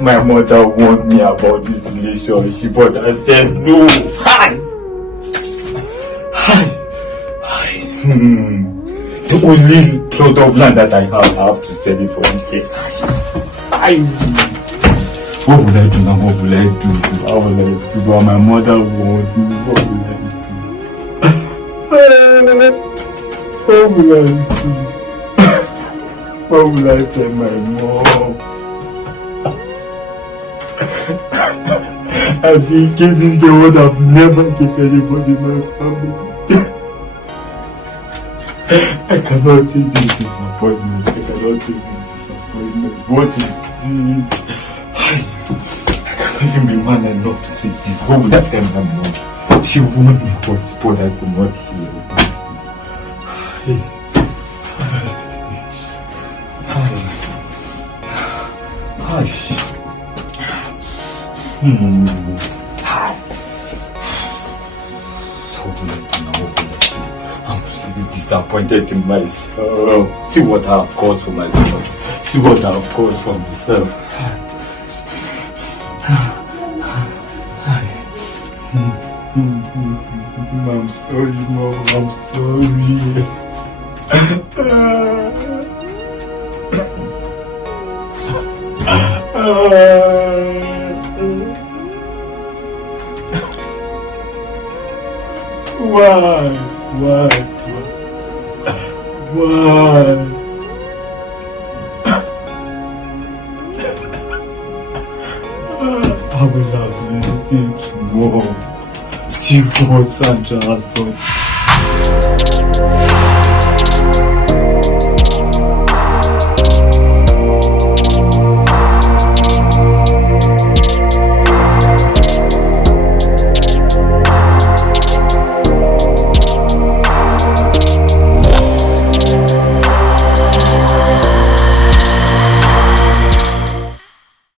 My mother warned me about this relationship, but I said no. The only plot of land that I have to sell it for this kid. What will I do now? What will I do? How will I do? But my mother warned me. What will I do? What will I do? What will I tell my mom? I think if this girl would have never given anybody my family. I cannot take this disappointment. I cannot take this disappointment. What is this? I cannot even be man enough to face this. What would I tell my mom? She warned me about this, but I could not hear. I'm really disappointed in myself. See what I have caused for myself. See what I have caused for myself. I'm sorry, Mom. I'm sorry. Why? I will have listened to Mom. See what Sandra has done.